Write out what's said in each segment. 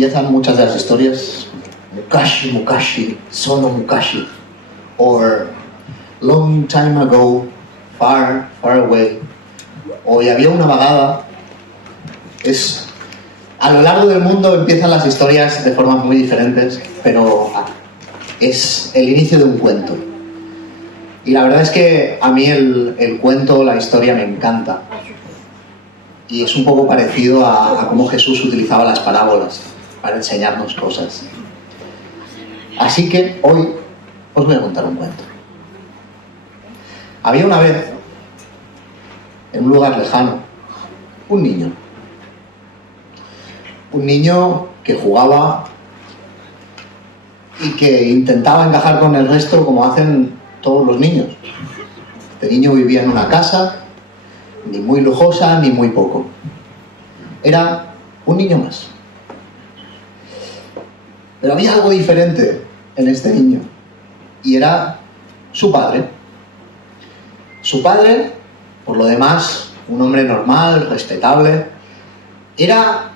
empiezan muchas de las historias. Mukashi, Mukashi, Sono Mukashi. Or long time ago, far, far away. O y había una vagada. A lo largo del mundo empiezan las historias de formas muy diferentes, pero es el inicio de un cuento. Y la verdad es que a mí el cuento, la historia me encanta. Y es un poco parecido a cómo Jesús utilizaba las parábolas para enseñarnos cosas. Así que hoy os voy a contar un cuento. Había una vez, en un lugar lejano, un niño. Un niño que jugaba y que intentaba encajar con el resto como hacen todos los niños. Este niño vivía en una casa, ni muy lujosa ni muy poco. Era un niño más. Pero había algo diferente en este niño, y era su padre. Su padre, por lo demás, un hombre normal, respetable, era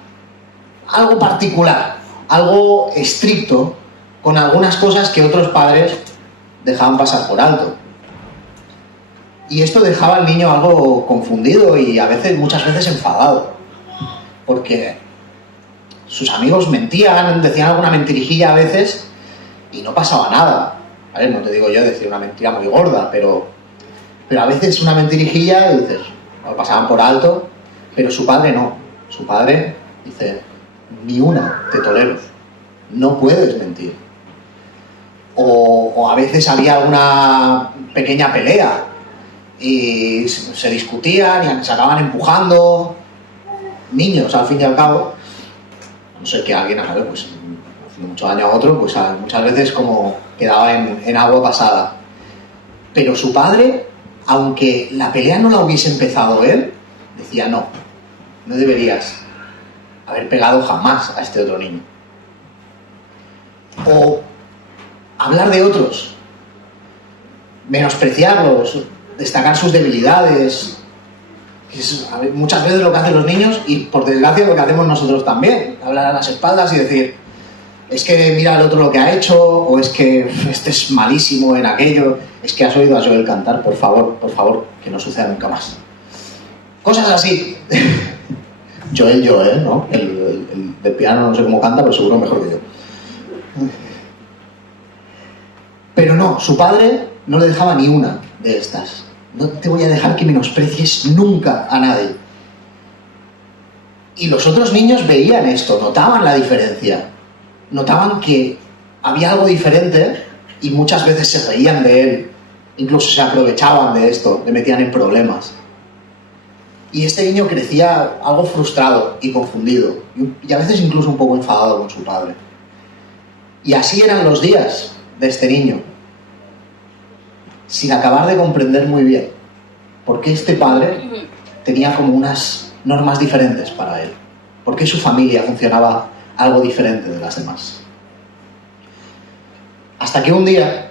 algo particular, algo estricto, con algunas cosas que otros padres dejaban pasar por alto. Y esto dejaba al niño algo confundido y muchas veces enfadado, porque sus amigos mentían, decían alguna mentirijilla a veces y no pasaba nada. A ver, no te digo yo decir una mentira muy gorda, pero a veces una mentirijilla y dices, lo pasaban por alto, pero su padre no. Su padre dice, ni una te tolero, no puedes mentir. O a veces había alguna pequeña pelea y se discutían y se acababan empujando. Niños, al fin y al cabo, no sé que alguien, pues haciendo mucho daño a otro, pues muchas veces como quedaba en agua pasada. Pero su padre, aunque la pelea no la hubiese empezado él, decía, no deberías haber pegado jamás a este otro niño. O hablar de otros, menospreciarlos, destacar sus debilidades. Es muchas veces lo que hacen los niños, y por desgracia lo que hacemos nosotros también, hablar a las espaldas y decir, es que mira al otro lo que ha hecho, o es que este es malísimo en aquello, es que has oído a Joel cantar, por favor, que no suceda nunca más. Cosas así. Joel, ¿no? El del piano no sé cómo canta, pero seguro mejor que yo. Pero no, su padre no le dejaba ni una de estas. No te voy a dejar que menosprecies nunca a nadie. Y los otros niños veían esto, notaban la diferencia. Notaban que había algo diferente y muchas veces se reían de él. Incluso se aprovechaban de esto, le metían en problemas. Y este niño crecía algo frustrado y confundido. Y a veces incluso un poco enfadado con su padre. Y así eran los días de este niño, sin acabar de comprender muy bien por qué este padre tenía como unas normas diferentes para él, por qué su familia funcionaba algo diferente de las demás. Hasta que un día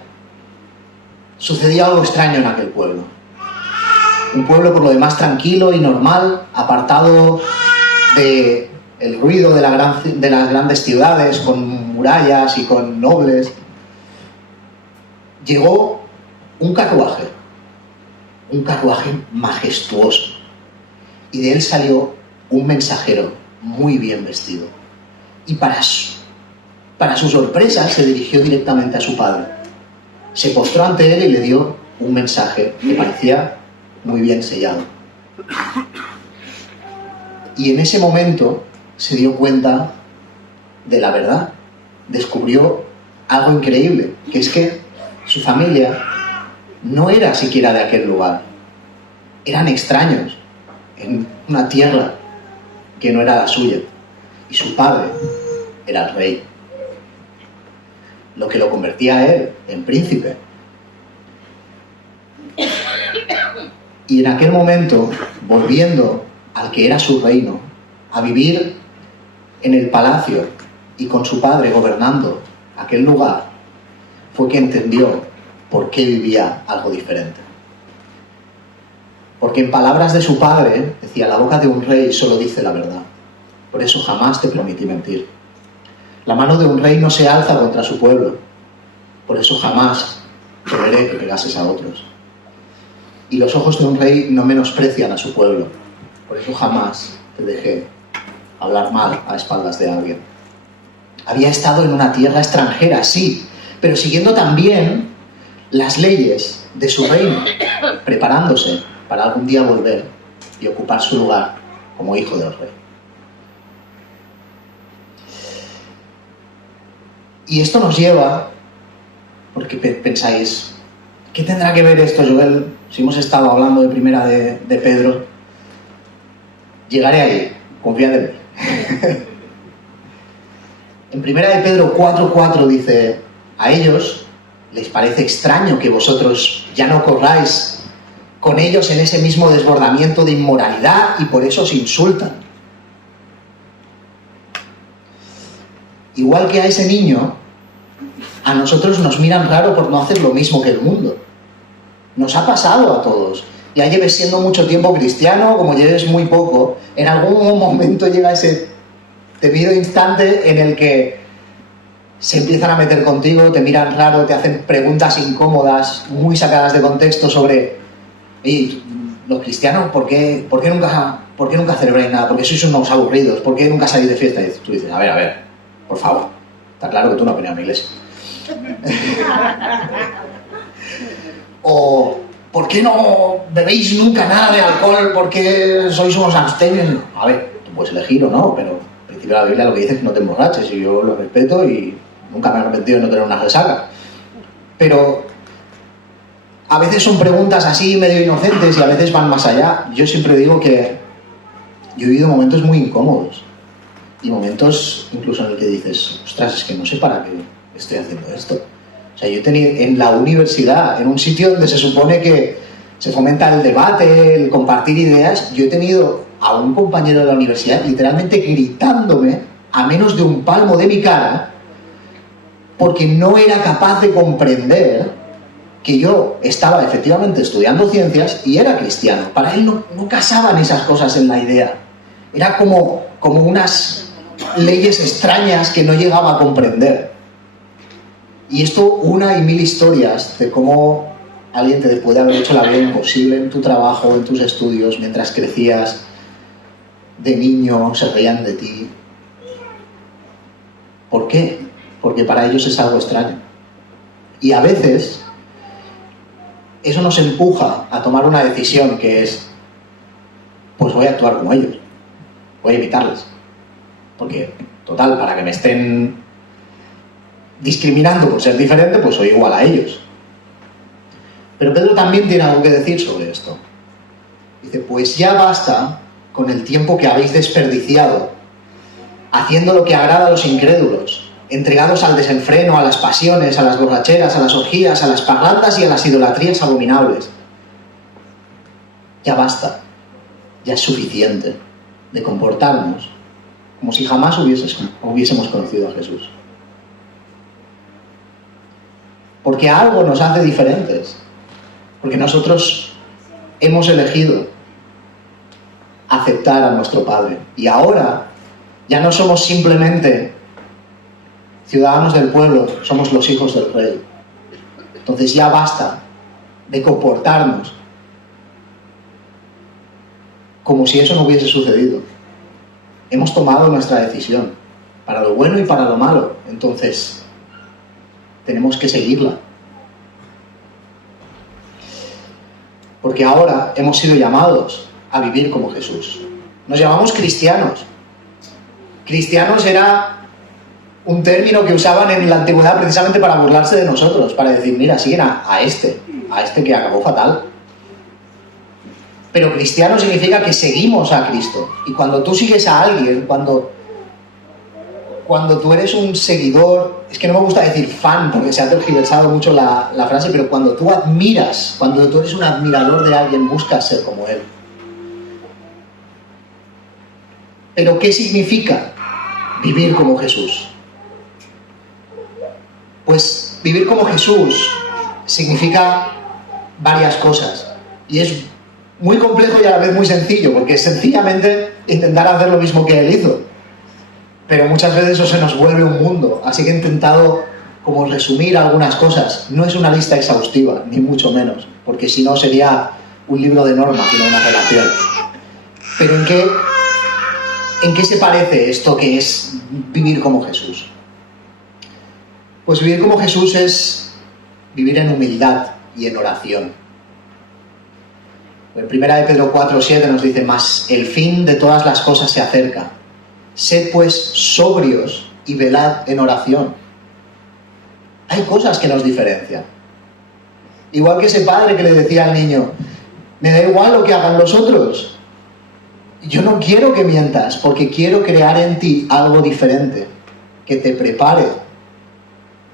sucedía algo extraño en aquel pueblo. Un pueblo por lo demás tranquilo y normal, apartado del ruido de las grandes ciudades, con murallas y con nobles. Llegó un carruaje majestuoso, y de él salió un mensajero muy bien vestido, y para su sorpresa se dirigió directamente a su padre, se postró ante él y le dio un mensaje que parecía muy bien sellado. Y en ese momento se dio cuenta de la verdad, descubrió algo increíble, que es que su familia no era siquiera de aquel lugar, eran extraños en una tierra que no era la suya, y su padre era el rey, lo que lo convertía a él en príncipe. Y en aquel momento, volviendo al que era su reino, a vivir en el palacio y con su padre gobernando aquel lugar, fue que entendió por qué vivía algo diferente. Porque en palabras de su padre, decía, la boca de un rey solo dice la verdad. Por eso jamás te permití mentir. La mano de un rey no se alza contra su pueblo. Por eso jamás toleré que pegases a otros. Y los ojos de un rey no menosprecian a su pueblo. Por eso jamás te dejé hablar mal a espaldas de alguien. Había estado en una tierra extranjera, sí, pero siguiendo también las leyes de su reino, preparándose para algún día volver y ocupar su lugar como hijo del rey. Y esto nos lleva, porque pensáis, ¿qué tendrá que ver esto, Joel? Si hemos estado hablando de primera de Pedro, llegaré ahí, confiad en mí. En primera de Pedro 4:4 dice: a ellos les parece extraño que vosotros ya no corráis con ellos en ese mismo desbordamiento de inmoralidad y por eso os insultan. Igual que a ese niño, a nosotros nos miran raro por no hacer lo mismo que el mundo. Nos ha pasado a todos. Ya lleves siendo mucho tiempo cristiano, como lleves muy poco, en algún momento llega ese temido instante en el que se empiezan a meter contigo, te miran raro, te hacen preguntas incómodas, muy sacadas de contexto sobre: oye, los cristianos, ¿por qué nunca celebráis nada? ¿Por qué sois unos aburridos? ¿Por qué nunca salís de fiesta? Y tú dices: a ver, por favor, está claro que tú no has venido a mi iglesia. O ¿por qué no bebéis nunca nada de alcohol? ¿Por qué sois unos abstemios? A ver, tú puedes elegir o no, pero al principio de la Biblia lo que dice es que no te emborraches, y yo lo respeto y nunca me he arrepentido de no tener una resaca. Pero a veces son preguntas así medio inocentes y a veces van más allá. Yo siempre digo que yo he vivido momentos muy incómodos y momentos incluso en el que dices: ostras, es que no sé para qué estoy haciendo esto. O sea, yo he tenido en la universidad, en un sitio donde se supone que se fomenta el debate, el compartir ideas, yo he tenido a un compañero de la universidad literalmente gritándome a menos de un palmo de mi cara porque no era capaz de comprender que yo estaba efectivamente estudiando ciencias y era cristiano. Para él no casaban esas cosas en la idea. Era como unas leyes extrañas que no llegaba a comprender. Y esto, una y mil historias de cómo alguien te puede haber hecho la vida imposible en tu trabajo, en tus estudios, mientras crecías de niño, se reían de ti. ¿Por qué? Porque para ellos es algo extraño. Y a veces eso nos empuja a tomar una decisión que es: pues voy a actuar como ellos, voy a imitarles. Porque, total, para que me estén discriminando por ser diferente, pues soy igual a ellos. Pero Pedro también tiene algo que decir sobre esto. Dice: pues ya basta con el tiempo que habéis desperdiciado haciendo lo que agrada a los incrédulos, entregados al desenfreno, a las pasiones, a las borracheras, a las orgías, a las parrandas y a las idolatrías abominables. Ya basta, ya es suficiente de comportarnos como si jamás hubiésemos conocido a Jesús. Porque algo nos hace diferentes. Porque nosotros hemos elegido aceptar a nuestro Padre. Y ahora ya no somos simplemente ciudadanos del pueblo, somos los hijos del Rey. Entonces ya basta de comportarnos como si eso no hubiese sucedido. Hemos tomado nuestra decisión, para lo bueno y para lo malo. Entonces tenemos que seguirla. Porque ahora hemos sido llamados a vivir como Jesús. Nos llamamos cristianos. Cristianos era un término que usaban en la antigüedad precisamente para burlarse de nosotros, para decir: mira, siguen a este que acabó fatal. Pero cristiano significa que seguimos a Cristo. Y cuando tú sigues a alguien, cuando tú eres un seguidor, es que no me gusta decir fan porque se ha tergiversado mucho la frase, pero cuando tú admiras, cuando tú eres un admirador de alguien, buscas ser como él. ¿Pero qué significa vivir como Jesús? Pues vivir como Jesús significa varias cosas. Y es muy complejo y a la vez muy sencillo, porque es sencillamente intentar hacer lo mismo que él hizo. pero muchas veces eso se nos vuelve un mundo. Así que he intentado como resumir algunas cosas. No es una lista exhaustiva, ni mucho menos, porque si no sería un libro de normas y no una relación. Pero ¿en qué se parece esto que es vivir como Jesús? Pues vivir como Jesús es vivir en humildad y en oración. En 1 Pedro 4:7 nos dice: mas el fin de todas las cosas se acerca. Sed pues sobrios y velad en oración. Hay cosas que nos diferencian. Igual que ese padre que le decía al niño: me da igual lo que hagan los otros. Yo no quiero que mientas, porque quiero crear en ti algo diferente, que te prepare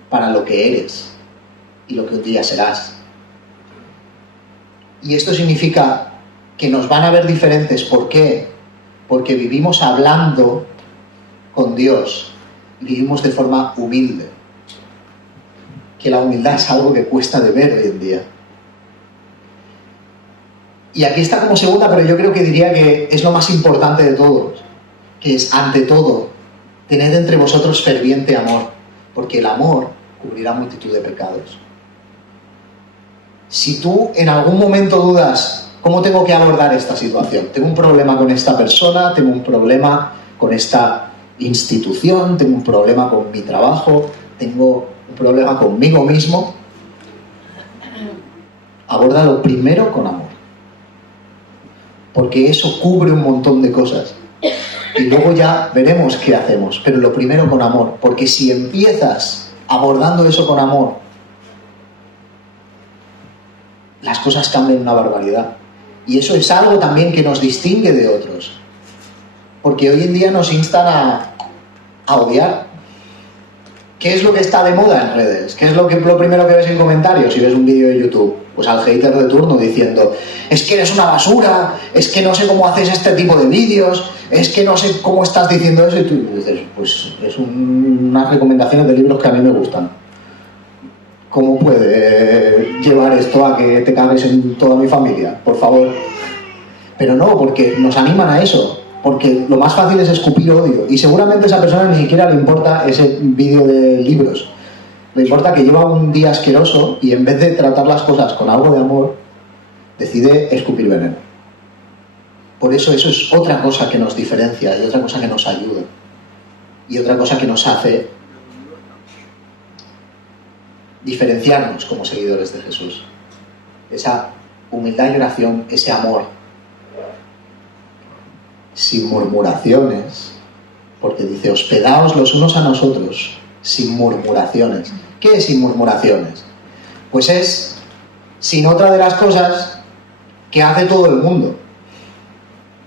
para lo que eres y lo que un día serás. Y esto significa que nos van a ver diferentes. ¿Por qué? Porque vivimos hablando con Dios, vivimos de forma humilde. Que la humildad es algo que cuesta de ver hoy en día. Y aquí está como segunda, pero yo creo que diría que es lo más importante de todo, que es, ante todo, tened entre vosotros ferviente amor, porque el amor cubrirá multitud de pecados. Si tú en algún momento dudas, ¿cómo tengo que abordar esta situación? Tengo un problema con esta persona, tengo un problema con esta institución, tengo un problema con mi trabajo, tengo un problema conmigo mismo. Abórdalo primero con amor, porque eso cubre un montón de cosas. Y luego ya veremos qué hacemos, pero lo primero con amor, porque si empiezas abordando eso con amor, las cosas cambian una barbaridad. Y eso es algo también que nos distingue de otros. Porque hoy en día nos instan a odiar. ¿Qué es lo que está de moda en redes? ¿Qué es lo primero que ves en comentarios si ves un vídeo de YouTube? Pues al hater de turno diciendo: es que eres una basura, es que no sé cómo haces este tipo de vídeos, es que no sé cómo estás diciendo eso. Y tú dices: pues es unas recomendaciones de libros que a mí me gustan. ¿Cómo puede llevar esto a que te cagues en toda mi familia? Por favor. Pero no, porque nos animan a eso. Porque lo más fácil es escupir odio. Y seguramente a esa persona ni siquiera le importa ese vídeo de libros. Le importa que lleva un día asqueroso y en vez de tratar las cosas con algo de amor, decide escupir veneno. Por eso es otra cosa que nos diferencia y otra cosa que nos ayuda. Y otra cosa que nos hace diferenciarnos como seguidores de Jesús. Esa humildad y oración, ese amor, sin murmuraciones, porque dice: hospedaos los unos a nosotros, sin murmuraciones. ¿Qué es sin murmuraciones? Pues es sin otra de las cosas que hace todo el mundo,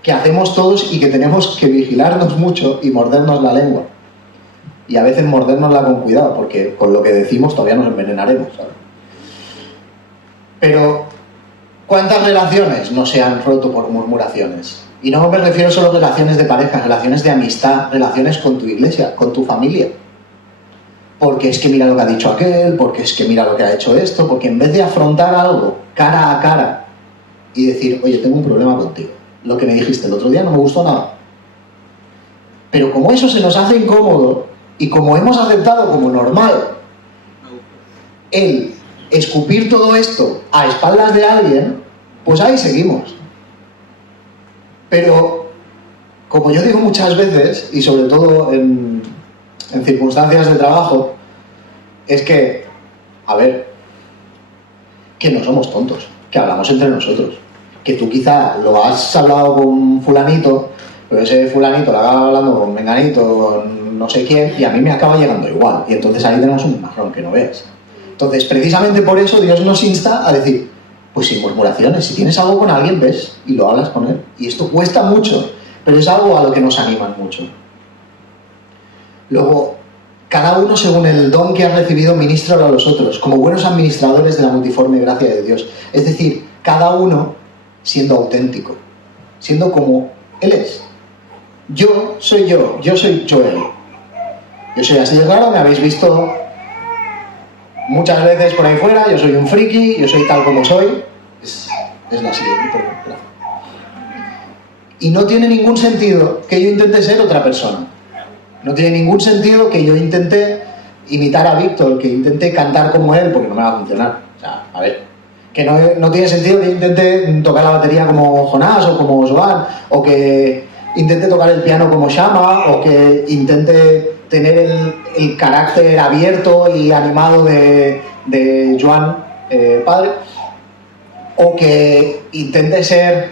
que hacemos todos y que tenemos que vigilarnos mucho y mordernos la lengua. Y a veces mordérnosla con cuidado, porque con lo que decimos todavía nos envenenaremos, ¿sabes? Pero ¿cuántas relaciones no se han roto por murmuraciones? Y no me refiero solo a relaciones de pareja, relaciones de amistad, relaciones con tu iglesia, con tu familia. Porque es que mira lo que ha dicho aquel, porque es que mira lo que ha hecho esto, porque en vez de afrontar algo cara a cara y decir: oye, tengo un problema contigo, lo que me dijiste el otro día no me gustó nada. Pero como eso se nos hace incómodo, y como hemos aceptado como normal el escupir todo esto a espaldas de alguien, pues ahí seguimos. Pero, como yo digo muchas veces, y sobre todo en circunstancias de trabajo, es que, a ver, que no somos tontos, que hablamos entre nosotros. Que tú quizá lo has hablado con fulanito, pero ese fulanito lo acaba hablando con menganito, con no sé quién, y a mí me acaba llegando igual. Y entonces ahí tenemos un marrón que no ves. Entonces, precisamente por eso Dios nos insta a decir: pues sin murmuraciones, si tienes algo con alguien, ves y lo hablas con él. Y esto cuesta mucho, pero es algo a lo que nos animan mucho. Luego, cada uno según el don que ha recibido, ministra a los otros, como buenos administradores de la multiforme gracia de Dios. Es decir, cada uno siendo auténtico, siendo como Él es. Yo soy Joel. Yo soy así de raro, me habéis visto muchas veces por ahí fuera, yo soy un friki, yo soy tal como soy. Es la siguiente. Y no tiene ningún sentido que yo intente ser otra persona. No tiene ningún sentido que yo intente imitar a Víctor, que intente cantar como él, porque no me va a funcionar. O sea, a ver, que no tiene sentido que yo intente tocar la batería como Jonás o como Joan, o que intente tocar el piano como Shama, o que intente tener el carácter abierto y animado de Joan, padre, o que intente ser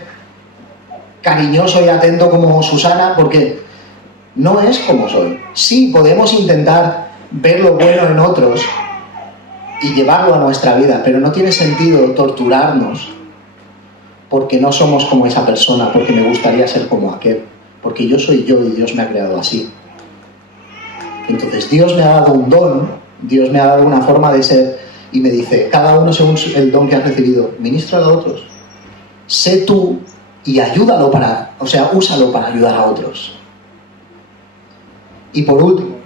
cariñoso y atento como Susana, porque no es como soy. Sí, podemos intentar ver lo bueno en otros y llevarlo a nuestra vida, pero no tiene sentido torturarnos porque no somos como esa persona, porque me gustaría ser como aquel, porque yo soy yo y Dios me ha creado así. Entonces Dios me ha dado un don, Dios me ha dado una forma de ser y me dice, cada uno según el don que has recibido, ministra a otros. Sé tú y ayúdalo úsalo para ayudar a otros. Y por último,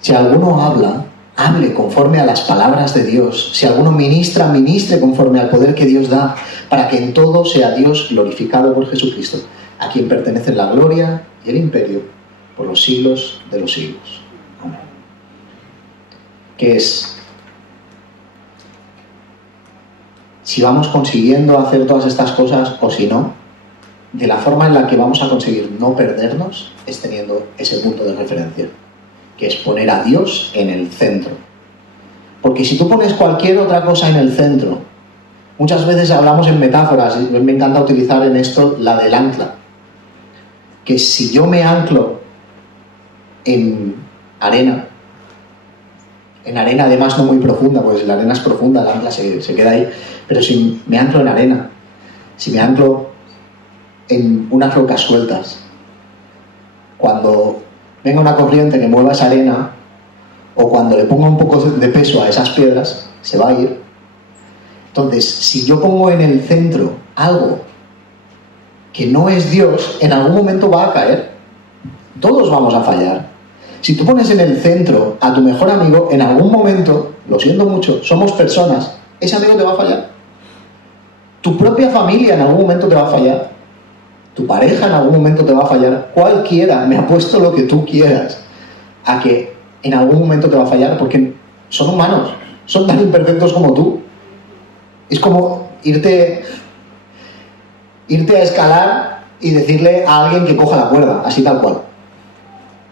si alguno habla, hable conforme a las palabras de Dios. Si alguno ministra, ministre conforme al poder que Dios da, para que en todo sea Dios glorificado por Jesucristo, a quien pertenecen la gloria y el imperio por los siglos de los siglos. Amén. ¿Qué es? Si vamos consiguiendo hacer todas estas cosas o si no, de la forma en la que vamos a conseguir no perdernos es teniendo ese punto de referencia, que es poner a Dios en el centro. Porque si tú pones cualquier otra cosa en el centro, muchas veces hablamos en metáforas, y me encanta utilizar en esto la del ancla, que si yo me anclo en arena además no muy profunda, pues la arena es profunda, el ancla se queda ahí, pero si me anclo en arena, si me anclo en unas rocas sueltas, cuando venga una corriente que mueva esa arena, o cuando le ponga un poco de peso a esas piedras, se va a ir. Entonces, si yo pongo en el centro algo que no es Dios, en algún momento va a caer. Todos vamos a fallar. Si tú pones en el centro a tu mejor amigo, en algún momento, lo siento mucho, somos personas, ese amigo te va a fallar. Tu propia familia en algún momento te va a fallar. Tu pareja en algún momento te va a fallar. Cualquiera, me apuesto lo que tú quieras, a que en algún momento te va a fallar, porque son humanos, son tan imperfectos como tú. Es como irte a escalar y decirle a alguien que coja la cuerda, así tal cual.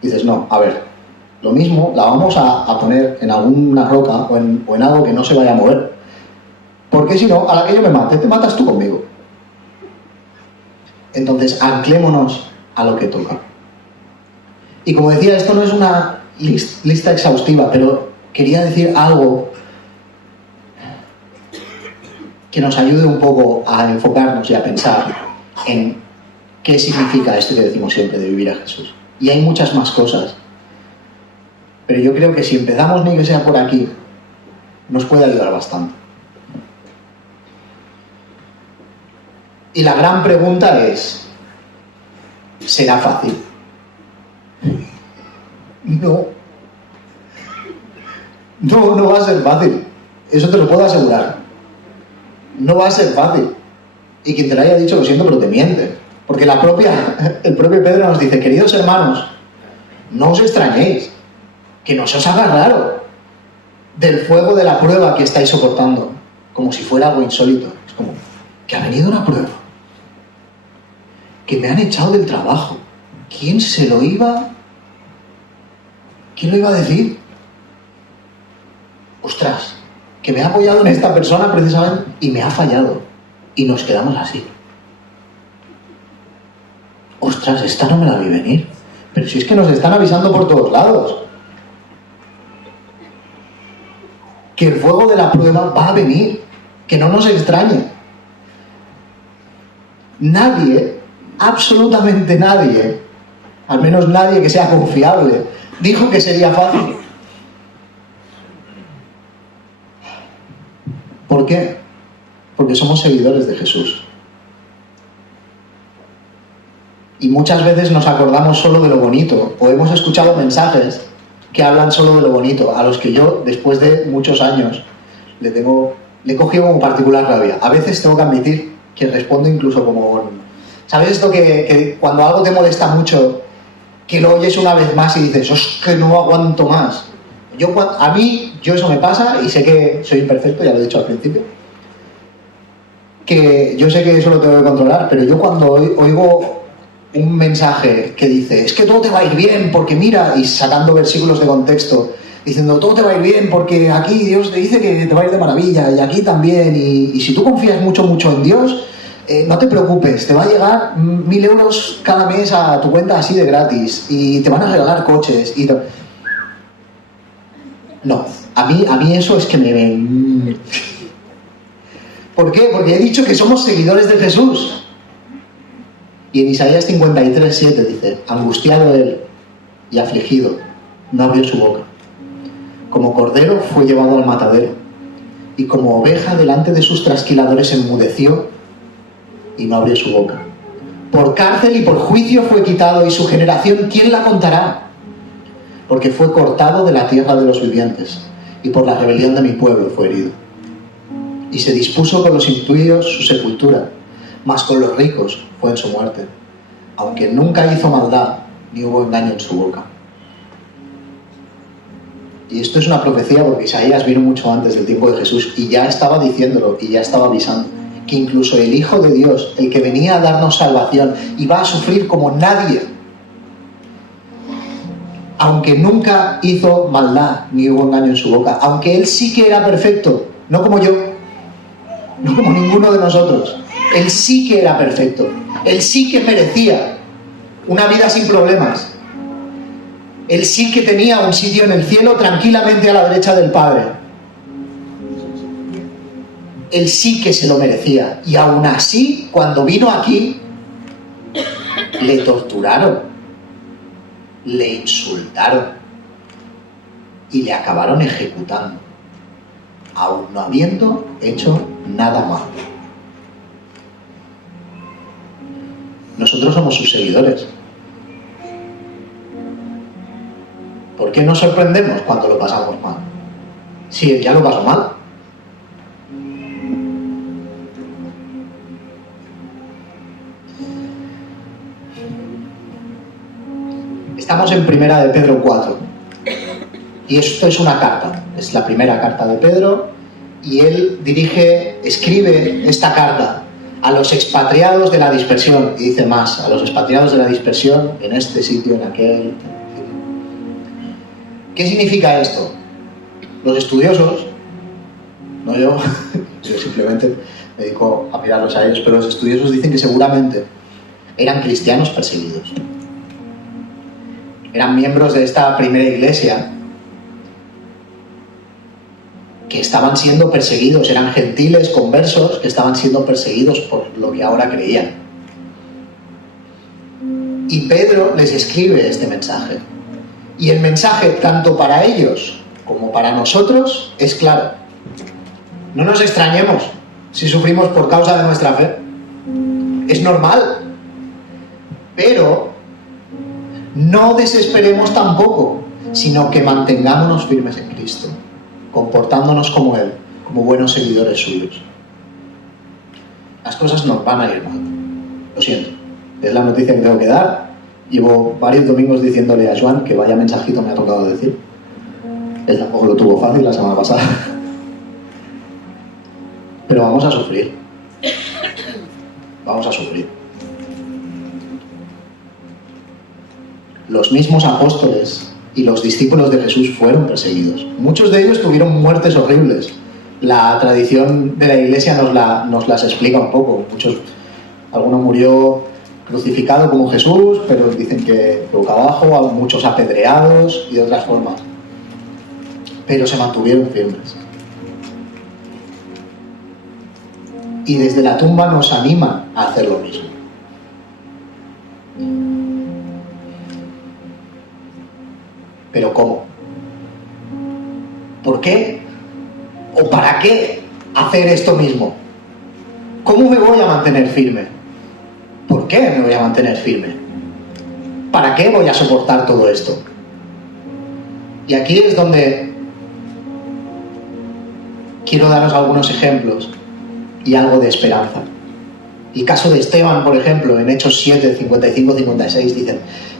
Dices, no, a ver, lo mismo la vamos a poner en alguna roca o en algo que no se vaya a mover. Porque si no, a la que yo me mate, te matas tú conmigo. Entonces, anclémonos a lo que toca. Y como decía, esto no es una lista exhaustiva, pero quería decir algo que nos ayude un poco a enfocarnos y a pensar en qué significa esto que decimos siempre de vivir a Jesús. Y hay muchas más cosas. Pero yo creo que si empezamos, ni que sea por aquí, nos puede ayudar bastante. Y la gran pregunta es, ¿será fácil? No. No va a ser fácil. Eso te lo puedo asegurar. No va a ser fácil. Y quien te lo haya dicho, lo siento, pero te miente. Porque el propio Pedro nos dice, queridos hermanos, no os extrañéis, que no se os haga raro del fuego de la prueba que estáis soportando, como si fuera algo insólito. Es como, que ha venido una prueba, que me han echado del trabajo. ¿Quién lo iba a decir? Ostras, que me ha apoyado en esta persona precisamente y me ha fallado. Y nos quedamos así. Ostras, esta no me la vi venir. Pero si es que nos están avisando por todos lados. Que el fuego de la prueba va a venir. Que no nos extrañe. Nadie, absolutamente nadie, al menos nadie que sea confiable, dijo que sería fácil. ¿Por qué? Porque somos seguidores de Jesús. Y muchas veces nos acordamos solo de lo bonito, o hemos escuchado mensajes que hablan solo de lo bonito, a los que yo, después de muchos años, le he cogido como particular rabia. A veces tengo que admitir que respondo incluso como... ¿Sabes esto que cuando algo te molesta mucho que lo oyes una vez más y dices, es que no aguanto más. A mí eso me pasa, y sé que soy imperfecto, ya lo he dicho al principio, que yo sé que eso lo tengo que controlar, pero yo cuando oigo un mensaje que dice, es que todo te va a ir bien porque mira, y sacando versículos de contexto, diciendo, todo te va a ir bien porque aquí Dios te dice que te va a ir de maravilla, y aquí también, y si tú confías mucho en Dios, no te preocupes, te va a llegar 1.000 euros cada mes a tu cuenta así de gratis, y te van a regalar coches, No, a mí eso es que me... ¿Por qué? Porque he dicho que somos seguidores de Jesús. Y en Isaías 53:7 dice, angustiado él y afligido, no abrió su boca. Como cordero fue llevado al matadero, y como oveja delante de sus trasquiladores enmudeció y no abrió su boca. Por cárcel y por juicio fue quitado, y su generación, ¿quién la contará? Porque fue cortado de la tierra de los vivientes, y por la rebelión de mi pueblo fue herido. Y se dispuso con los impíos su sepultura, mas con los ricos fue en su muerte, aunque nunca hizo maldad, ni hubo engaño en su boca. Y esto es una profecía porque Isaías vino mucho antes del tiempo de Jesús, y ya estaba diciéndolo, y ya estaba avisando, que incluso el Hijo de Dios, el que venía a darnos salvación, iba a sufrir como nadie, aunque nunca hizo maldad, ni hubo engaño en su boca, aunque él sí que era perfecto, no como yo, no como ninguno de nosotros. Él sí que era perfecto, él sí que merecía una vida sin problemas, él sí que tenía un sitio en el cielo tranquilamente a la derecha del Padre. Él sí que se lo merecía, y aún así, cuando vino aquí, le torturaron, le insultaron y le acabaron ejecutando, aún no habiendo hecho nada malo. Nosotros somos sus seguidores. ¿Por qué nos sorprendemos cuando lo pasamos mal? Si él ya lo pasó mal. Estamos en Primera de Pedro 4, y esto es una carta, es la primera carta de Pedro, y él escribe esta carta a los expatriados de la dispersión, y dice más, a los expatriados de la dispersión en este sitio, en aquel. ¿Qué significa esto? Los estudiosos, no yo, yo simplemente me dedico a mirarlos a ellos, pero los estudiosos dicen que seguramente eran cristianos perseguidos. Eran miembros de esta primera iglesia que estaban siendo perseguidos, eran gentiles conversos que estaban siendo perseguidos por lo que ahora creían. Y Pedro les escribe este mensaje. Y el mensaje, tanto para ellos como para nosotros, es claro. No nos extrañemos si sufrimos por causa de nuestra fe. Es normal. Pero no desesperemos tampoco, sino que mantengámonos firmes en Cristo, comportándonos como Él, como buenos seguidores suyos. Las cosas nos van a ir mal. Lo siento. Es la noticia que tengo que dar. Llevo varios domingos diciéndole a Joan que vaya mensajito me ha tocado decir. Él tampoco lo tuvo fácil la semana pasada. Pero vamos a sufrir. Vamos a sufrir. Los mismos apóstoles y los discípulos de Jesús fueron perseguidos. Muchos de ellos tuvieron muertes horribles. La tradición de la Iglesia nos las explica un poco. Alguno murió crucificado como Jesús, pero dicen que boca abajo, muchos apedreados y de otras formas. Pero se mantuvieron firmes. Y desde la tumba nos animan a hacer lo mismo. ¿Pero cómo? ¿Por qué? ¿O para qué hacer esto mismo? ¿Cómo me voy a mantener firme? ¿Por qué me voy a mantener firme? ¿Para qué voy a soportar todo esto? Y aquí es donde quiero daros algunos ejemplos y algo de esperanza. El caso de Esteban, por ejemplo, en Hechos 7, 55-56, dicen: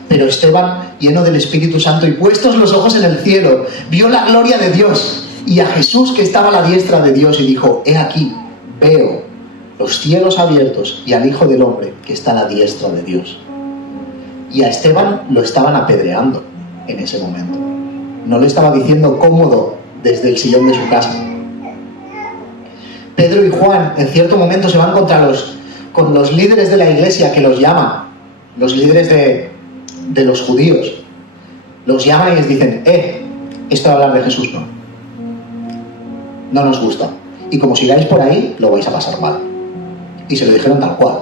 Pero Esteban, lleno del Espíritu Santo y puestos los ojos en el cielo, vio la gloria de Dios y a Jesús que estaba a la diestra de Dios y dijo: he aquí, veo los cielos abiertos y al Hijo del Hombre que está a la diestra de Dios. Y a Esteban lo estaban apedreando en ese momento. No le estaba diciendo cómodo desde el sillón de su casa. Pedro y Juan en cierto momento se van con los líderes de la iglesia, que los llaman, los líderes de los judíos. Los llaman y les dicen: esto de hablar de Jesús no nos gusta. Y como sigáis por ahí, lo vais a pasar mal. Y se lo dijeron tal cual.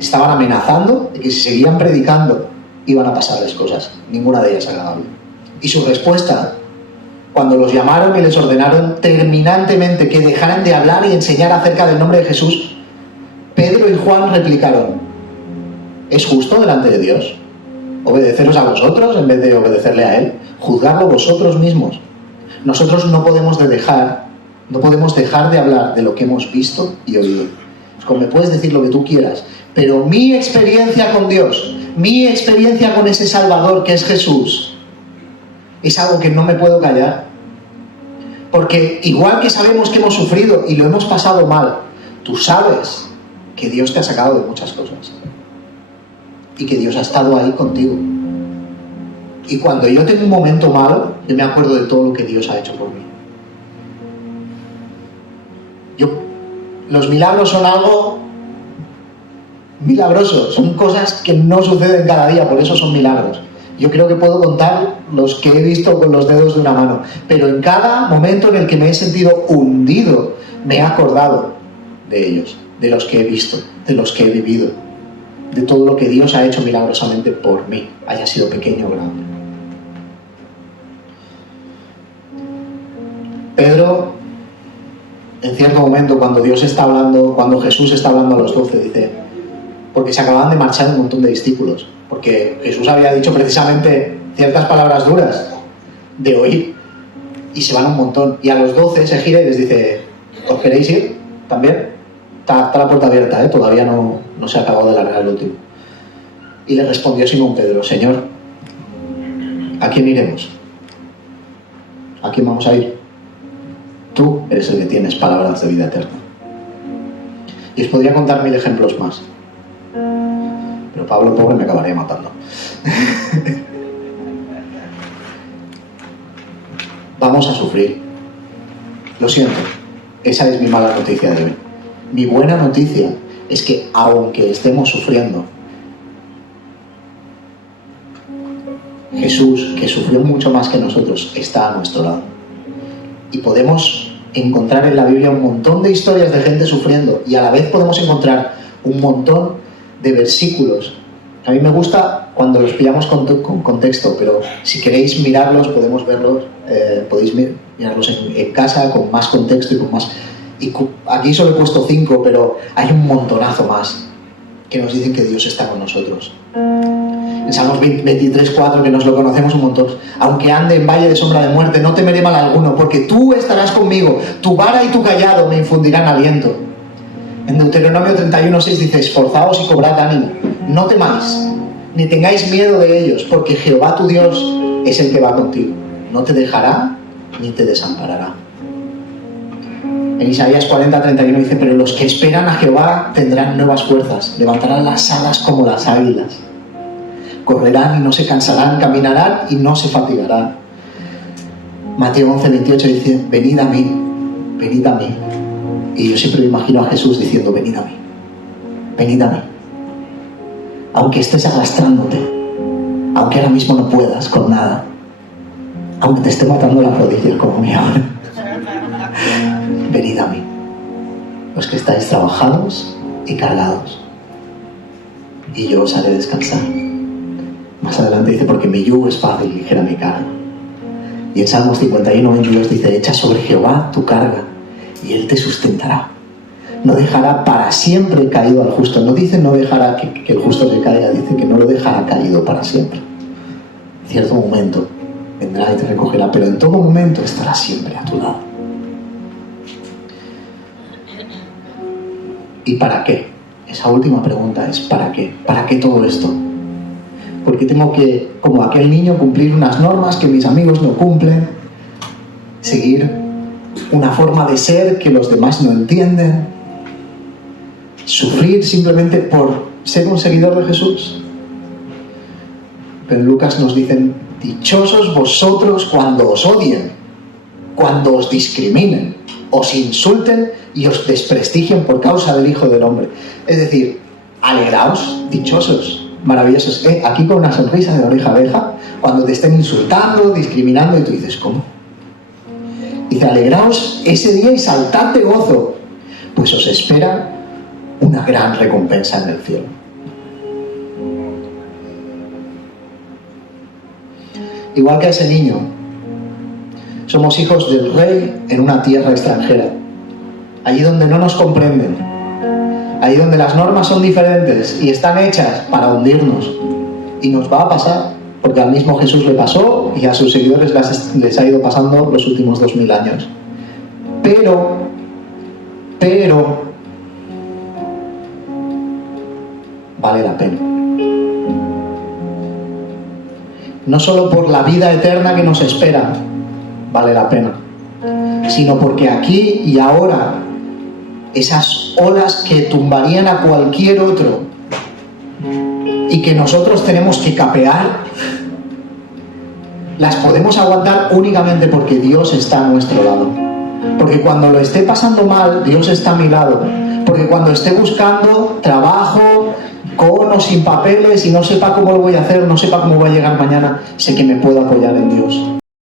Estaban amenazando de que si seguían predicando iban a pasarles cosas, ninguna de ellas agradable. Y su respuesta, cuando los llamaron y les ordenaron terminantemente que dejaran de hablar y enseñar acerca del nombre de Jesús, Pedro y Juan replicaron: ¿es justo delante de Dios obedeceros a vosotros en vez de obedecerle a Él? Juzgadlo vosotros mismos. Nosotros no podemos dejar de hablar de lo que hemos visto y oído. Como me puedes decir lo que tú quieras, pero mi experiencia con Dios, mi experiencia con ese Salvador que es Jesús, es algo que no me puedo callar. Porque igual que sabemos que hemos sufrido y lo hemos pasado mal, tú sabes que Dios te ha sacado de muchas cosas y que Dios ha estado ahí contigo. Y cuando yo tengo un momento malo, yo me acuerdo de todo lo que Dios ha hecho por mí. Los milagros son algo milagroso, son cosas que no suceden cada día, por eso son milagros. Yo creo que puedo contar los que he visto con los dedos de una mano, pero en cada momento en el que me he sentido hundido, me he acordado de ellos, de los que he visto, de los que he vivido, de todo lo que Dios ha hecho milagrosamente por mí, haya sido pequeño o grande. Pedro, en cierto momento, cuando Jesús está hablando a los 12, dice, porque se acababan de marchar un montón de discípulos, porque Jesús había dicho precisamente ciertas palabras duras de oír, y se van un montón, y a los 12 se gira y les dice: ¿os queréis ir también? Está la puerta abierta, todavía no se ha acabado de largar el último. Y le respondió Simón Pedro: Señor, ¿a quién iremos? ¿A quién vamos a ir? Tú eres el que tienes palabras de vida eterna. Y os podría contar 1000 ejemplos más, pero Pablo, pobre, me acabaría matando. Vamos a sufrir. Lo siento, esa es mi mala noticia de hoy. Mi buena noticia es que aunque estemos sufriendo, Jesús, que sufrió mucho más que nosotros, está a nuestro lado. Y podemos encontrar en la Biblia un montón de historias de gente sufriendo, y a la vez podemos encontrar un montón de versículos. A mí me gusta cuando los pillamos con contexto, pero si queréis mirarlos, podemos verlos, podéis mirarlos en casa con más contexto y con más... Y aquí solo he puesto 5, pero hay un montonazo más que nos dicen que Dios está con nosotros. En Salmos 23:4, que nos lo conocemos un montón: aunque ande en valle de sombra de muerte, no temeré mal alguno, porque tú estarás conmigo, tu vara y tu cayado me infundirán aliento. En Deuteronomio 31:6 dice: esforzaos y cobrad ánimo, no temáis, ni tengáis miedo de ellos, porque Jehová tu Dios es el que va contigo, no te dejará ni te desamparará. En Isaías 40:31 dice: pero los que esperan a Jehová tendrán nuevas fuerzas, levantarán las alas como las águilas, correrán y no se cansarán, caminarán y no se fatigarán. Mateo 11:28 dice: venid a mí, venid a mí. Y yo siempre me imagino a Jesús diciendo: venid a mí, venid a mí. Aunque estés arrastrándote, aunque ahora mismo no puedas con nada, aunque te esté matando la rodilla como mi ahora, venid a mí, los que estáis trabajados y cargados, y yo os haré descansar. Más adelante dice: porque mi yugo es fácil y ligera mi carga. Y en Salmos 51:22 dice: echa sobre Jehová tu carga y Él te sustentará. No dejará para siempre caído al justo. No dice no dejará que el justo se caiga, dice que no lo dejará caído para siempre. En cierto momento vendrá y te recogerá, pero en todo momento estará siempre a tu lado. ¿Y para qué? Esa última pregunta es: ¿para qué? ¿Para qué todo esto? porque tengo que, como aquel niño, cumplir unas normas que mis amigos no cumplen, seguir una forma de ser que los demás no entienden, sufrir simplemente por ser un seguidor de Jesús. Pero en Lucas nos dicen: dichosos vosotros cuando os odien, cuando os discriminen, os insulten y os desprestigien por causa del Hijo del Hombre. Es decir, alegraos, dichosos, maravillosos. Aquí con una sonrisa de oreja a oreja, cuando te estén insultando, discriminando, y tú dices: ¿cómo? Dice: alegraos ese día y saltad de gozo, pues os espera una gran recompensa en el cielo. Igual que a ese niño, somos hijos del Rey en una tierra extranjera, allí donde no nos comprenden, allí donde las normas son diferentes y están hechas para hundirnos. Y nos va a pasar, porque al mismo Jesús le pasó y a sus seguidores les ha ido pasando los últimos 2000 años. Pero, vale la pena. No solo por la vida eterna que nos espera vale la pena, sino porque aquí y ahora esas olas que tumbarían a cualquier otro y que nosotros tenemos que capear, las podemos aguantar únicamente porque Dios está a nuestro lado. Porque cuando lo esté pasando mal, Dios está a mi lado. Porque cuando esté buscando trabajo, con o sin papeles, y no sepa cómo lo voy a hacer, no sepa cómo voy a llegar mañana, sé que me puedo apoyar en Dios.